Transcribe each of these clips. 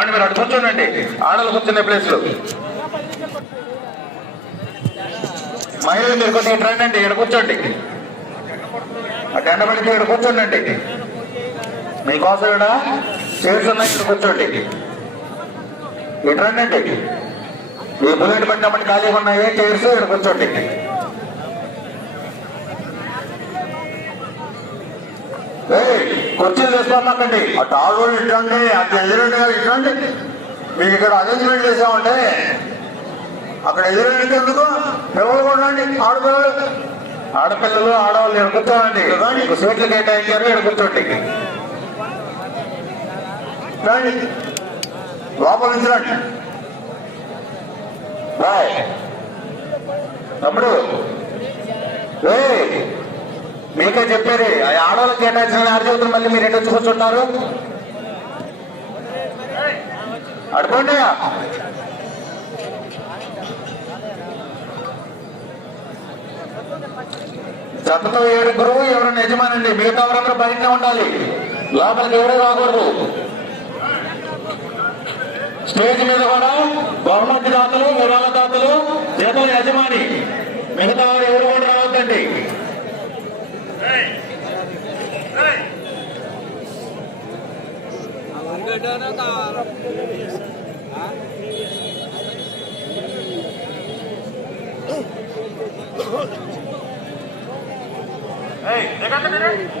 రాండి మీరు అటు కూర్చోండి ఆడలు కూర్చునే ప్లేస్లో మహిళలు మీరు కొద్దిగా ఇటు రండి ఇక్కడ కూర్చోండి. ఆ పడితే ఇక్కడ కూర్చోండి మీకోసం ఇక్కడ చైర్స్ ఉన్నాయి ఇక్కడ కూర్చోండి. ఇటు రండి ఈ బుల్లెట్ బండి ఖాళీగా ఉన్నాయి? చైర్స్ ఇక్కడ కూర్చోండి. ఏయ్, కుర్చీలు తీసుకోమాకండి ఆ టాగోలు ఇట్టండి అటు ఎదురండి గారు ఇట్టండి మీకు ఇక్కడ అరేంజ్మెంట్ చేసామంటే అక్కడ ఎదురండి ఎందుకు? పిల్లలు కూడా రండి ఆడపిల్లలు. ఆడపిల్లలు ఆడవాళ్ళు ఎడుకుతామండి సీట్లు కేటాయించారు ఇక్కడ కూర్చోండి. రండి. లోపల నుంచి రండి. బాయ్. తమ్ముడు. మీకే చెప్పారు ఆ ఆడ కేటాయించిన ఆరు మళ్ళీ మీరు ఎటు వచ్చి కూర్చుంటారు అడుకోండి జతతో ఏడుగురు ఎవరైనా యజమానండి మిగతా వారందరూ బయటనే ఉండాలి. లోపలికి ఎవరు రాకూడదు. స్టేజ్ మీద కూడా బహుమతి దాతలు విరాళ దాతలు జతల యజమాని. మిగతా వారు ఎవరు కూడా రావద్దండి. এই দেখা তো হ্যাঁ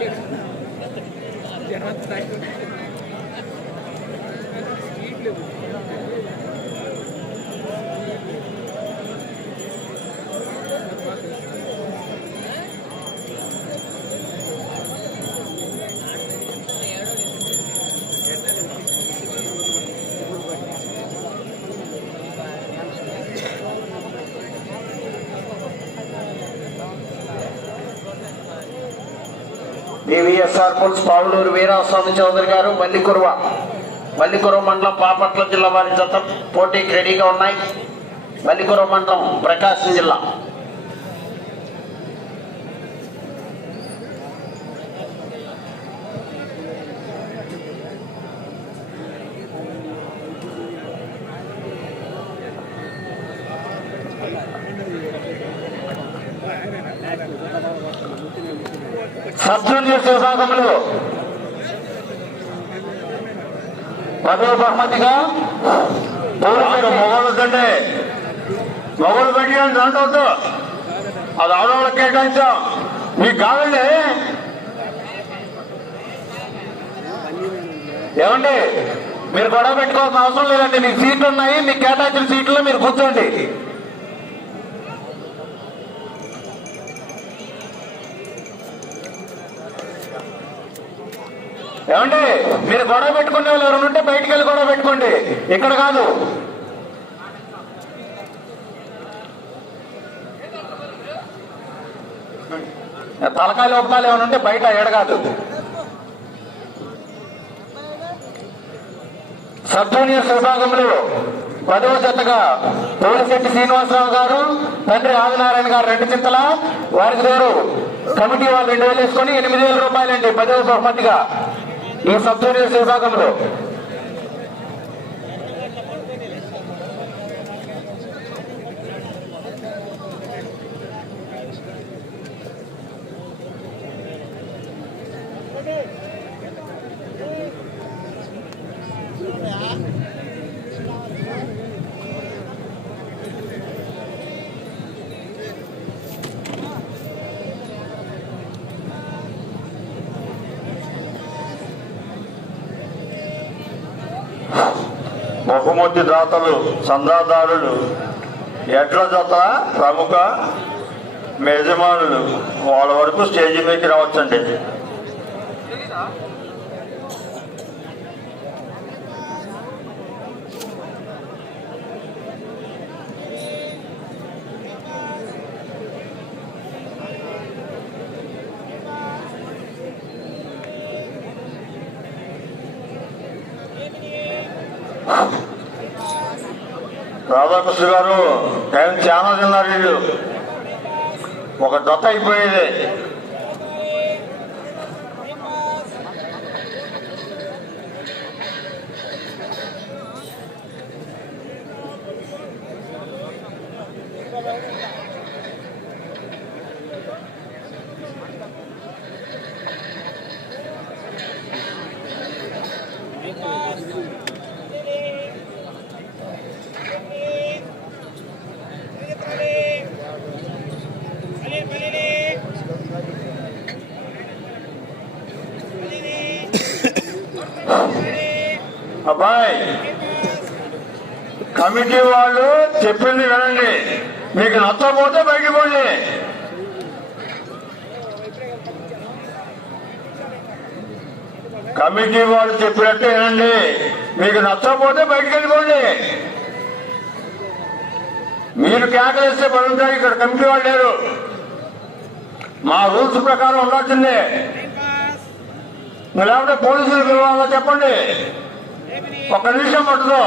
对吧？对吧？డివిఎస్ఆర్ పుల్స్ పావులూరు వీరాస్వామి చౌదరి గారు మల్లికురువ మల్లికురువ మండలం పాపట్ల జిల్లా వారి జత పోటీకి రెడీగా ఉన్నాయి. మల్లికురువ మండలం ప్రకాశం జిల్లా. సబ్ జూనియర్స్ విభాగంలో పదో బహుమతిగా మొగలు తండ్రి మొగలు పెట్టి దాంట్లో అది ఆడవాళ్ళకి కేటాయించాం. మీకు కాదండి. ఏమండి? మీరు గొడవ పెట్టుకోవాల్సిన అవసరం లేదండి. మీకు సీట్లు ఉన్నాయి మీకు కేటాయించిన సీట్లో మీరు కూర్చోండి. ఏమండి? మీరు గొడవ పెట్టుకునే వాళ్ళు ఎవరు ఉంటే బయటికి వెళ్ళి గొడవ పెట్టుకోండి. ఇక్కడ కాదు. తలకాయలు లోపాలు ఏమైనా ఉంటే బయట ఎడగాదు సబ్ జూనియర్స్ విభాగంలో పదవ జతగా పోలిశెట్టి శ్రీనివాసరావు గారు తండ్రి ఆదినారాయణ గారు రెండు చింతల వారికి పేరు కమిటీ వాళ్ళు రెండు వేలు వేసుకొని ఎనిమిది వేల రూపాయలండి పదవ బహుమతిగా. ఈ సబ్ జూనియర్స్ విభాగంలో బహుమతి దాతలు చందాదారులు ఎడ్ల జత ప్రముఖ యజమానులు. వాళ్ళ వరకు స్టేజ్ మీదకి రావచ్చండి. రాధాకృష్ణ గారు టైం చాలా తిన్నారు ఒక దత్త అయిపోయేది. కమిటీ వాళ్ళు చెప్పింది వినండి. మీకు నచ్చకపోతే బయటికి పోండి. కమిటీ వాళ్ళు చెప్పినట్టు వినండి. మీకు నచ్చకపోతే బయటికి వెళ్ళిపోండి. మీరు కేకలేస్తే పడుంటారు ఇక్కడ కమిటీ వాళ్ళు లేరు. మా రూల్స్ ప్రకారం ఉండాల్సిందే. లేకపోతే పోలీసులు పిలవాలో చెప్పండి. ఒక నిమిషం పట్టుదో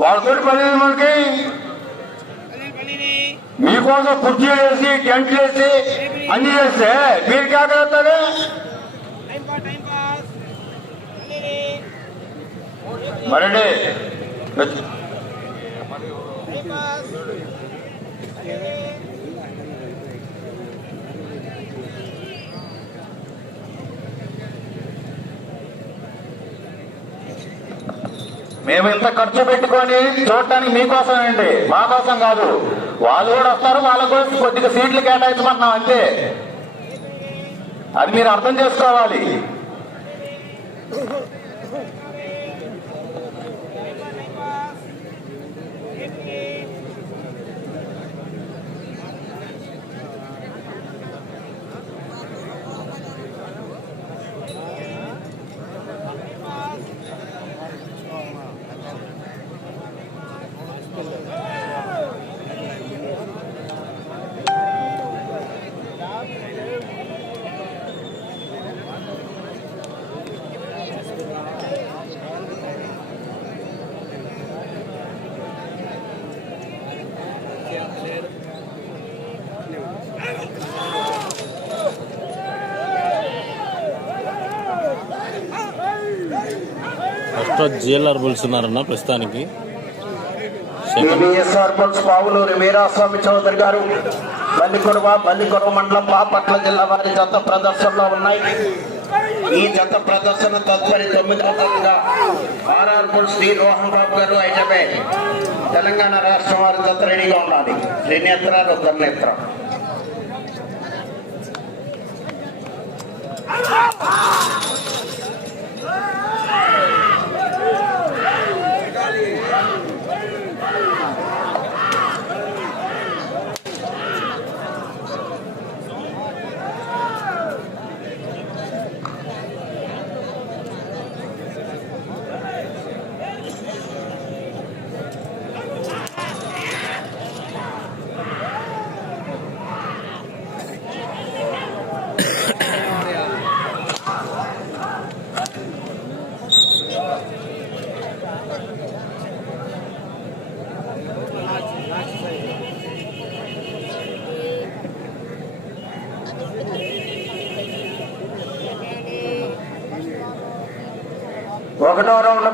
వాళ్ళతో పని మనకి? మీకోసం కుర్చీ వేసి టెంట్లు వేసి అన్ని చేస్తే మీరు కాకలేస్తారు మరండి. Thank you. మేము ఇంత ఖర్చు పెట్టుకొని చూడటానికి మీకోసం అండి మా కోసం కాదు. వాళ్ళు కూడా వస్తారు వాళ్ళ కోసం కొద్దిగా సీట్లు కేటాయించమంటున్నాం అంతే. అది మీరు అర్థం చేసుకోవాలి. ఫస్ట్ జిఎల్ఆర్ ప్రస్తుతానికి. Second BSR bulls Pavuluri Veeraswamy Chowdary garu. Ballikodava Ballikodava మండలం బాపట్ల జిల్లా వారి జత ప్రదర్శనలో ఉన్నాయి. ఈ జత ప్రదర్శన తదుపరి తొమ్మిదవ జతగా RR bulls D Rohan Babu garu ఐటమే. Telangana రాష్ట్రం వారి జత రెడీగా ఉండాలి. త్రినేత్ర రుద్రనేత్ర.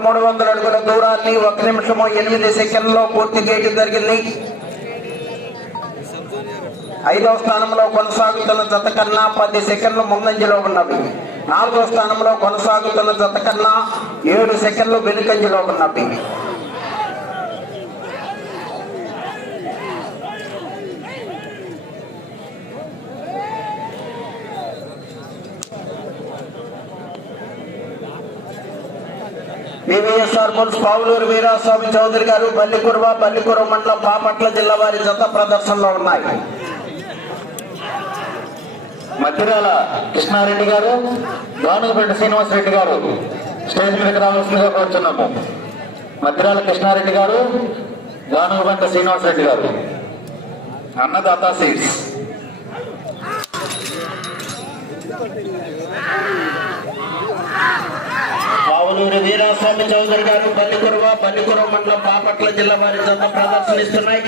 మూడు వందల అడుగుల దూరాన్ని ఒక నిమిషము ఎనిమిది సెకండ్లో పూర్తి చేయడం జరిగింది. ఐదవ స్థానంలో కొనసాగుతున్న జత కన్నా పది సెకండ్లు ముందంజలో ఉన్నవి. నాలుగో స్థానంలో కొనసాగుతున్న జత కన్నా ఏడు సెకండ్లు వెనుకంజలో ఉన్నవి. వివిఎస్ఆర్ బుల్స్ పావులూరు వీరాస్వామి చౌదరి గారు బల్లికుర్వ బల్లికుర మండలం బాపట్ల జిల్లా వారి జత ప్రదర్శనలో ఉన్నాయి. మధ్యరాల కృష్ణారెడ్డి గారు గానుగపేట శ్రీనివాసరెడ్డి గారు స్టేజ్ మీదకి రావాల్సిందిగా కోరుతున్నాము మధ్యరాల కృష్ణారెడ్డి గారు గానుగపేట శ్రీనివాసరెడ్డి గారు. అన్నదాత సీట్స్ పావులూరు వీరాస్వామి చౌదరి గారు బల్లికురువ బల్లికురువ మండలం బాపట్ల జిల్లా వారి జత ప్రదర్శనిస్తున్నాయి.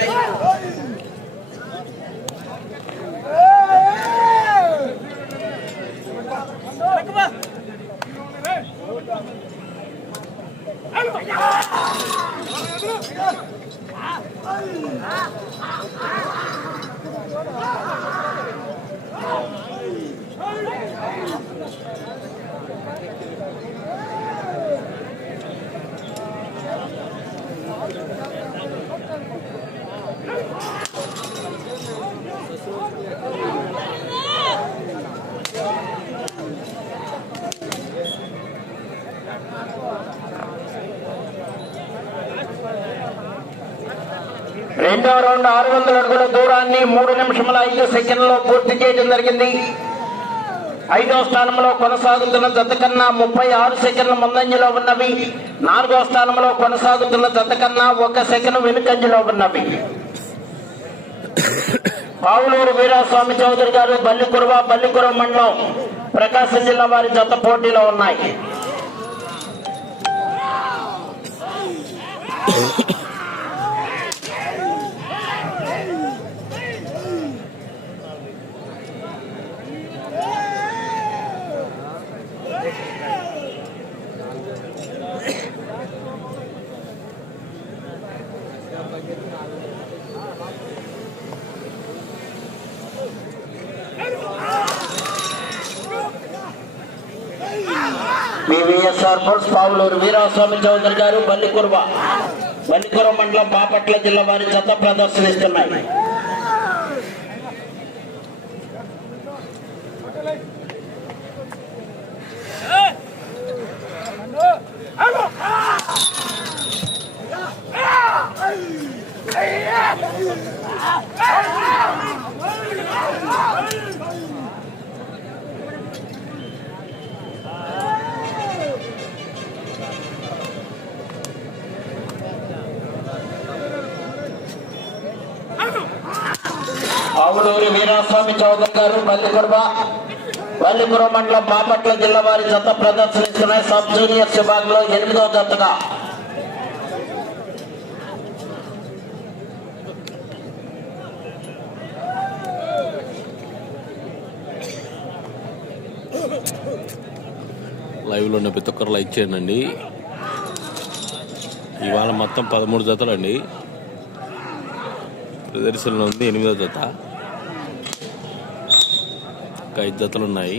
రౌండ్ ఆరు వందల అడుగుల దూరాన్ని మూడు నిమిషముల ఐదు సెకండ్లో పూర్తి చేయడం జరిగింది. ఐదవ స్థానంలో కొనసాగుతున్న జత కన్నా ముప్పై ఆరు సెకండ్ల ముందంజలో ఉన్నవి. నాలుగో స్థానంలో కొనసాగుతున్న జత కన్నా ఒక సెకండ్ వెనుకంజలో ఉన్నవి. పావులూరు వీరాస్వామి చౌదరి గారు బల్లికురవ బల్లికురువ మండలం ప్రకాశం జిల్లా వారి జత పోటీలో ఉన్నాయి. వివిఎస్ఆర్ బోర్డ్స్ పావులూరు వీరాస్వామి చౌదరి గారు బల్లికుర్వ. బల్లికుర్వ మండలం బాపట్ల జిల్లా వారి చెత్త ప్రదర్శనిస్తున్నాయి. వీరాస్వామి గారు బల్లికుర్వ బల్లికుర్వ మండలం బాపట్ల జిల్లా వారి జత ప్రదర్శనిస్తున్నాయి. సబ్ జూనియర్స్ విభాగంలో ఎనిమిదో జతగా. లైవ్లో ఉన్న ప్రతి ఒక్కరు లైక్ చేయండి. ఇవాళ మొత్తం పదమూడు జతలు అండి ప్రదర్శనలో ఉంది ఎనిమిదో జత. ఇంకా ఐదు జతలు ఉన్నాయి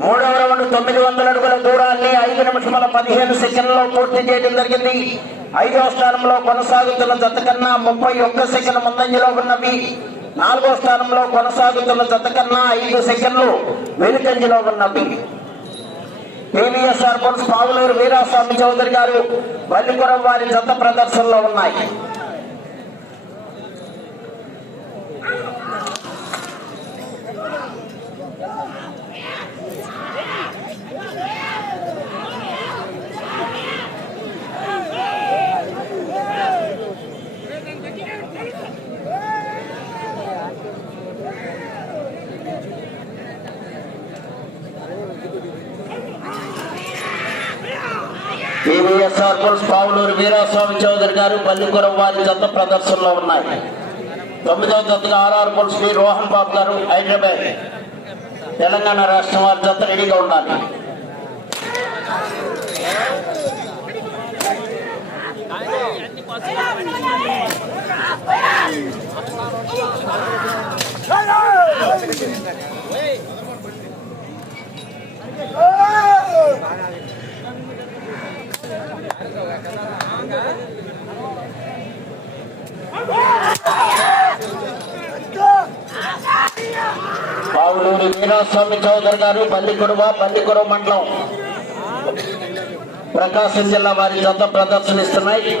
మూడవ రౌండ్ తొమ్మిది వందల అడుగుల దూరాన్ని ఐదు నిమిషముల పదిహేను సెకండ్లో పూర్తి చేయడం జరిగింది. ఐదవ స్థానంలో కొనసాగుతున్న జత కన్నా ముప్పై ఒక్క సెకండ్ ముందంజలో ఉన్నవి. నాలుగో స్థానంలో కొనసాగుతున్న జత కన్నా ఐదు సెకండ్లు వెనుకంజలో ఉన్నవి. టీవీఎస్ఆర్ బోర్డ్స్ పావులూరు వీరాస్వామి చౌదరి గారు వల్లిపురం వారి జత ప్రదర్శనలో ఉన్నాయి. టీవీఎస్ఆర్ పావులూరు వీరాస్వామి చౌదరి గారు బల్లిపురం వారి జత ప్రదర్శనలో ఉన్నాయి. తొమ్మిదవ జతగా ఆర్ఆర్ బోల్స్ శ్రీ రోహన్ బాబు గారు హైదరాబాద్ తెలంగాణ రాష్ట్రం వారి జత రెడీగా ఉండాలి. అన్ని పావులూరి వీరాస్వామి చౌదరి గారు బల్లికొడవ బల్లికొడవ మండలం. ప్రకాశం జిల్లా వారి జత ప్రదర్శనిస్తున్నాయి.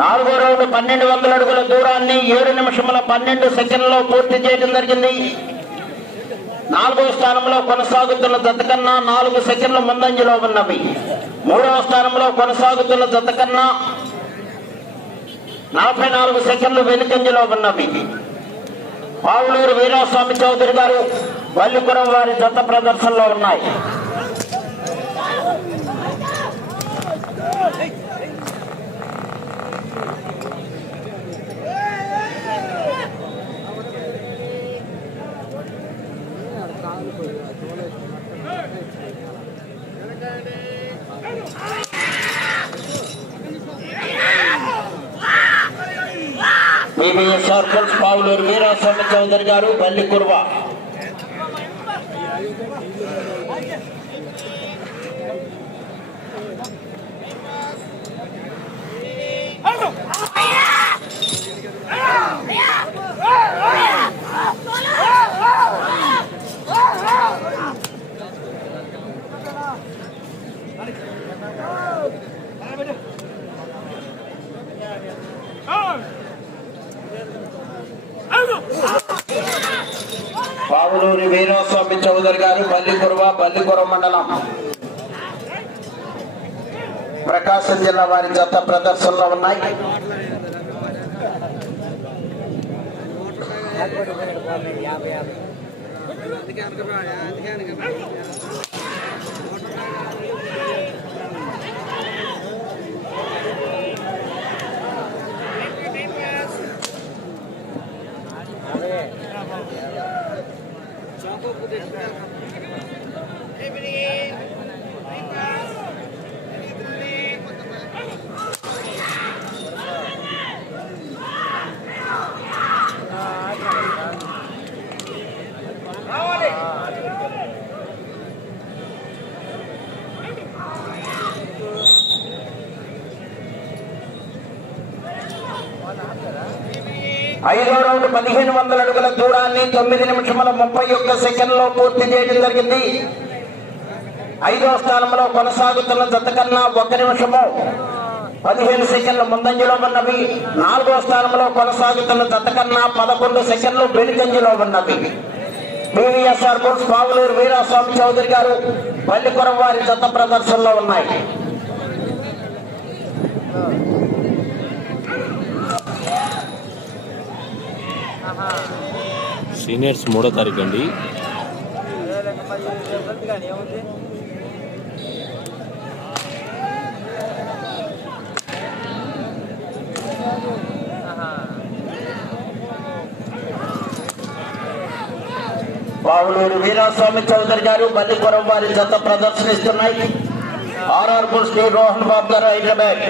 నాలుగో రౌండ్ పన్నెండు వందల అడుగుల దూరాన్ని ఏడు నిమిషముల పన్నెండు సెకండ్లలో పూర్తి చేయడం జరిగింది. నాలుగో స్థానంలో కొనసాగుతున్న జత కన్నా నాలుగు సెకండ్ల ముందంజలో ఉన్నవి. మూడవ స్థానంలో కొనసాగుతున్న జత కన్నా నలభై నాలుగు సెకండ్లు వెనుకంజలో ఉన్నవి. పావులూరు వీరాస్వామి చౌదరి గారు వల్లిపురం వారి జత ప్రదర్శనలో ఉన్నాయి. బీబీఎస్ సర్పంచ్ పావులూరు వీరాస్వామి చౌదరి గారు బల్లి కుర్వ. పావులూరి వీరస్వామి చౌదరి గారు బల్లి కుర్వ బల్లి మండలం. ప్రకాశం జిల్లా వారి జత ప్రదర్శనలో ఉన్నాయి. ఐదో రౌండ్ పదిహేను వందల అడుగుల దూరాన్ని తొమ్మిది నిమిషముల ముప్పై ఒక్క సెకండ్లో పూర్తి చేయడం జరిగింది. ఐదో స్థానంలో కొనసాగుతున్న జత కన్నా ఒక నిమిషము పదిహేను సెకండ్ల ముందంజలో ఉన్నవి. నాలుగో స్థానంలో కొనసాగుతున్న జత కన్నా పదకొండు సెకండ్లు వెనుకంజలో ఉన్నవి. బీవీఎస్ఆర్ కోర్స్ పావులూరు వీరాస్వామి చౌదరి గారు పల్లిపురం వారి జత ప్రదర్శనలో ఉన్నాయి. సీనియర్స్ మూడో తారీఖు అండి. కానీ వీరాస్వామి చౌదరి గారు బల్లిపురం వారి జత ప్రదర్శనిస్తున్నాయి. RR Shri Rohan Babu garu Hyderabad.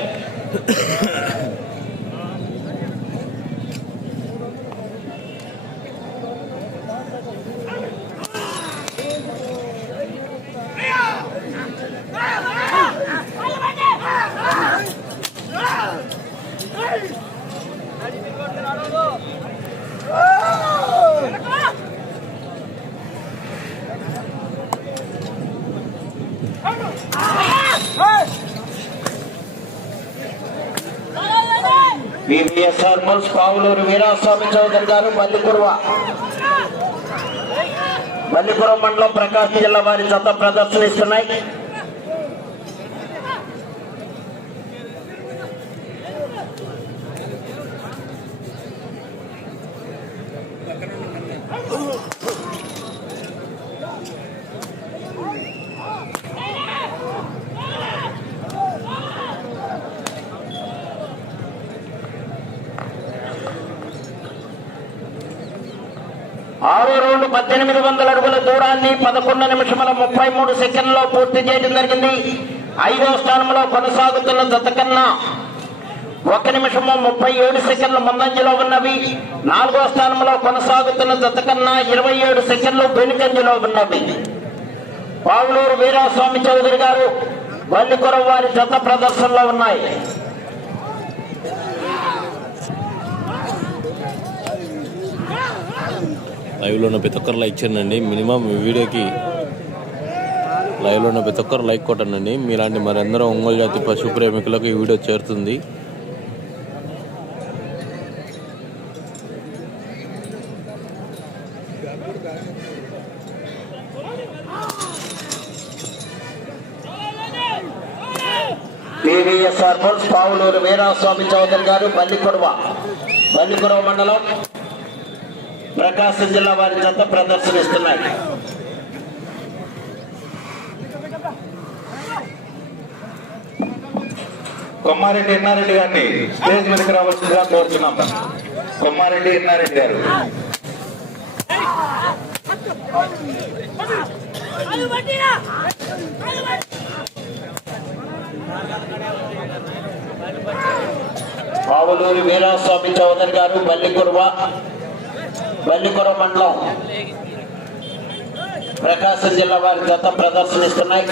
BBSR bulls Pavuluru Veeraswamy Chowdary garu Ballikuruva Mallipuram మండలం ప్రకాశం జిల్లా వారి జత ప్రదర్శనిస్తున్నాయి ఆరో రౌండ్ పద్దెనిమిది వందల అడుగుల దూరాన్ని పదకొండు నిమిషముల ముప్పై మూడు సెకండ్లో పూర్తి చేయడం జరిగింది. ఐదో స్థానంలో కొనసాగుతున్న జత కన్నా ఒక నిమిషము ముప్పై ఏడు సెకండ్ల ముందంజలో ఉన్నవి. నాలుగో స్థానంలో కొనసాగుతున్న జత కన్నా ఇరవై ఏడు సెకండ్లు వెనుకంజలో ఉన్నవి. పావులూరు వీరాస్వామి చౌదరి గారు వల్లికొర వారి జత ప్రదర్శనలో ఉన్నాయి. లైవ్లో ఉన్న ప్రతి ఒక్కరు లైక్ చేయండి. మినిమం వీడియోకి లైవ్లో ఉన్న ప్రతి ఒక్కరు లైక్ కొట్టండి మీలాంటి మరందరూ ఒంగోలు జాతి పశు ప్రేమికులకు ఈ వీడియో చేరుతుంది. పావులూరు వీరాస్వామి చౌదరి గారు బల్లికొడవ బల్లికొడవ మండలం ప్రకాశం జిల్లా వారి చెత్త ప్రదర్శనిస్తున్నాయి. కొమ్మారెడ్డి ఎన్నారెడ్డి గారిని స్టేజ్ మీదకి రావాల్సిందిగా కోరుతున్నాం. కొమ్మారెడ్డి ఎన్నారెడ్డి గారు. అది వీరాస్వామి చౌదరి గారు బల్లికొరవ బల్లికొర మండలం ప్రకాశం జిల్లా వారి గత ప్రదర్శనిస్తున్నాయి.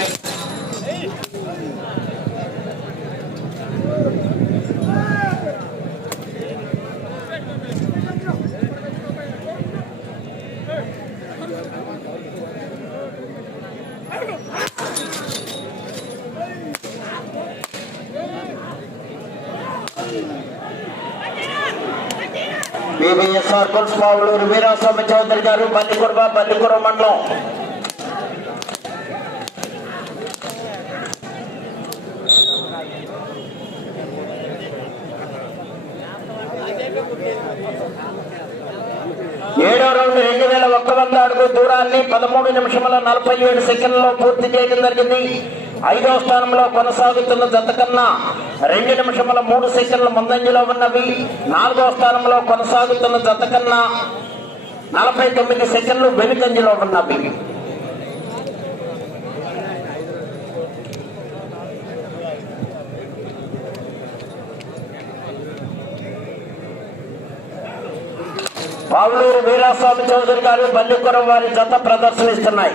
పివిఎస్ఆర్ బుల్స్ పావులూరు వీరాస్వామి చౌదరి గారు బల్లికొరవ బల్లికొరవ మండలం. ఏడో రౌండ్ రెండు వేల ఒక్క వంద అడుగు దూరాన్ని పదమూడు నిమిషముల నలభై ఏడు సెకండ్లలో పూర్తి చేయడం జరిగింది. ఐదో స్థానంలో కొనసాగుతున్న జత కన్నా రెండు నిమిషముల మూడు సెకండ్ల ముందంజలో ఉన్నవి. నాలుగవ స్థానంలో కొనసాగుతున్న జత కన్నా నలభై తొమ్మిది సెకండ్లు వెనుకంజలో ఉన్నవి. పావులూరు వీరాస్వామి చౌదరి గారు బల్లిపురం వారి జత ప్రదర్శనిస్తున్నాయి.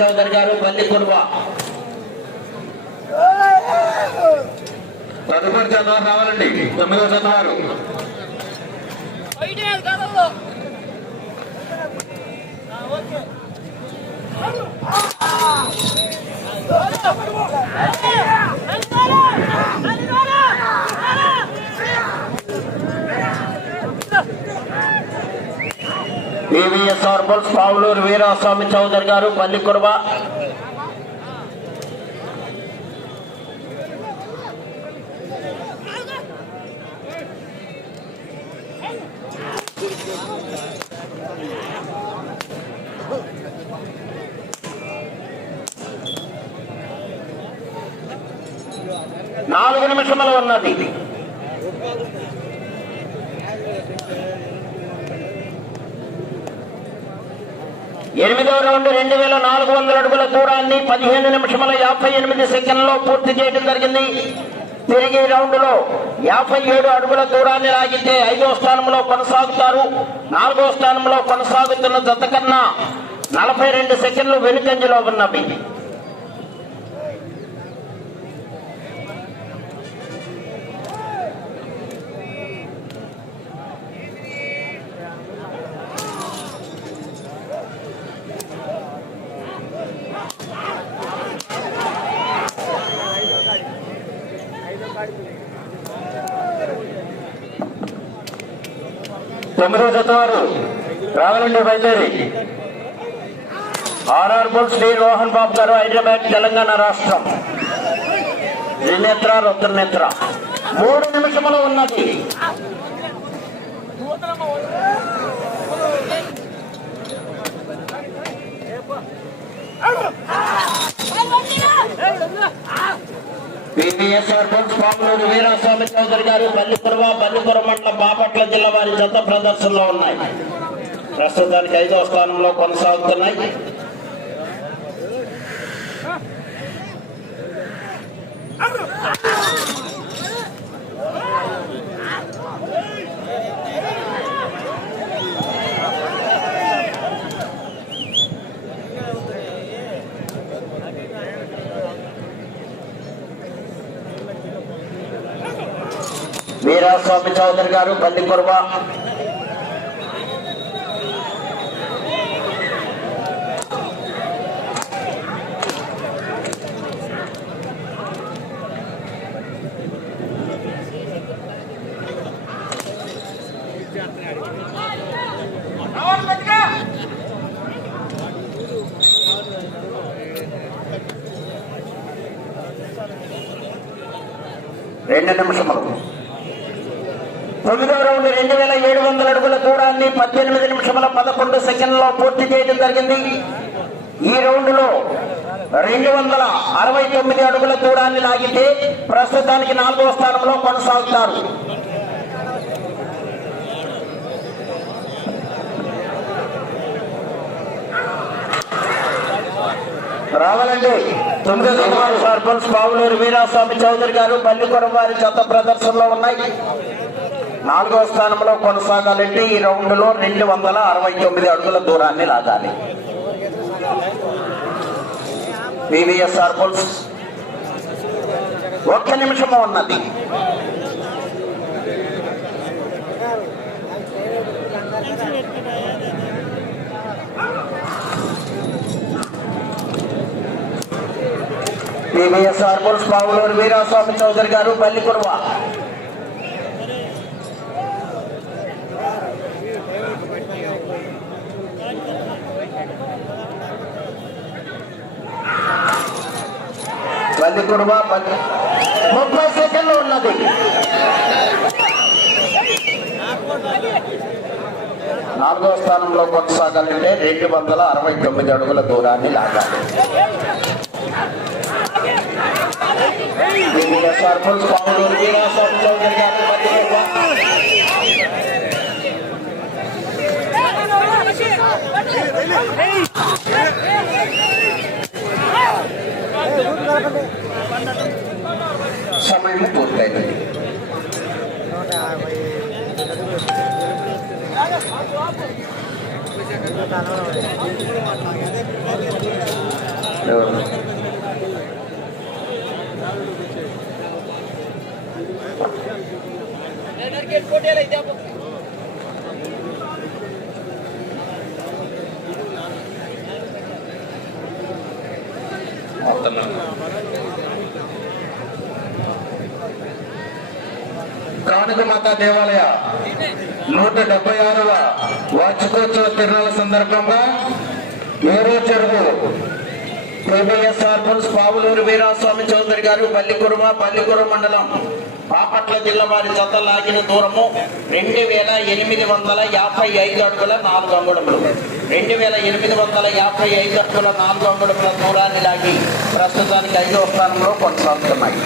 చౌదరి గారు బల్లికుర్వ తదుపరి చదవారు రావాలండి. తొమ్మిదో చదవారు బయటే కదల్లో okay. VVSR bulls Pavuluru Veeraswamy Chowdary garu Ballikurva నాలుగు నిమిషములు ఉన్నది. ఎనిమిదవ రౌండ్ రెండు వేల నాలుగు వందల అడుగుల దూరాన్ని పదిహేను నిమిషముల యాభై ఎనిమిది సెకండ్లో పూర్తి చేయడం జరిగింది. తిరిగి రౌండ్లో యాభై ఏడు అడుగుల దూరాన్ని లాగితే ఐదో స్థానంలో కొనసాగుతారు. నాలుగో స్థానంలో కొనసాగుతున్న జత కన్నా నలభై రెండు సెకండ్లు వెనుకంజలో ఉన్నవి. తొమ్మిదో జత వారు రావాలండి బయలుదేరి. ఆర్ఆర్బుల్ శ్రీ రోహన్ బాబు గారు హైదరాబాద్ తెలంగాణ రాష్ట్రం. త్రినేత్ర రుద్రనేత్ర మూడు నిమిషములు ఉన్నది. పివిఎస్ఆర్ బుల్స్ పాములూరు వీరాస్వామి చౌదరి గారు బల్లిపురవ బల్లిపుర మండలం బాపట్ల జిల్లా వారి జత ప్రదర్శనలో ఉన్నాయి. ప్రస్తుతానికి ఐదో స్థానంలో కొనసాగుతున్నాయి. వీరాస్వామి చౌదరి గారు పల్లి బల్లిపురవ రెండు నిమిషములు. తొమ్మిదో రౌండ్ రెండు వేల ఏడు వందల అడుగుల దూరాన్ని పద్దెనిమిది నిమిషముల పదకొండు సెకండ్లో పూర్తి చేయడం జరిగింది. ఈ రౌండ్లో రెండు వందల అరవై తొమ్మిది అడుగుల దూరాన్ని లాగితే ప్రస్తుతానికి నాలుగో స్థానంలో కొనసాగుతారు. రావాలండి. తొమ్మిది సర్పంచ్ పావులూరు వీరాస్వామి చౌదరి గారు బల్లికొరం వారి చెత్త ప్రదర్శనలో ఉన్నాయి. నాలుగో స్థానంలో కొనసాగాలంటే ఈ రౌండ్లో రెండు వందల అరవై తొమ్మిది అడుగుల దూరాన్ని లాగాలి. వివిఎస్ఆర్ పుల్స్ ఒక్క నిమిషము ఉన్నది. వివిఎస్ఆర్ పుల్స్ పావులూరు వీరాస్వామి చౌదరి గారు బల్లికురువ అది కుర్మ బల్లి ముప్పై సెకండ్లు ఉన్నది నాలుగో స్థానంలో కొనసాగాలంటే రెండు వందల అరవై తొమ్మిది అడుగుల దూరాన్ని లాగాలి వివిఎస్ఆర్ పావులూరు వీరాస్వామి చౌదరి గారు బల్లి కుర్మ సమయం పూర్తయింది ఎవరు? మాతా దేవాలయ. నూట డెబ్బై ఆరవ వార్షికోత్సవ తిరునాల సందర్భంగా ఏరో చెరువు కేబీఎస్ఆర్ పుల్స్ పావులూరు వీరాస్వామి చౌదరి గారు పల్లికురుమ పల్లికురు మండలం బాపట్ల జిల్లా వారి జత లాగిన దూరము రెండు వేల ఎనిమిది వందల యాభై ఐదు అడుగుల నాలుగు అంగుళములు. రెండు వేల ఎనిమిది వందల యాభై ఐదు అడుగుల నాలుగు అంగుళముల దూరాన్ని లాగి ప్రస్తుతానికి ఐదవ స్థానంలో కొనసాగుతున్నాయి.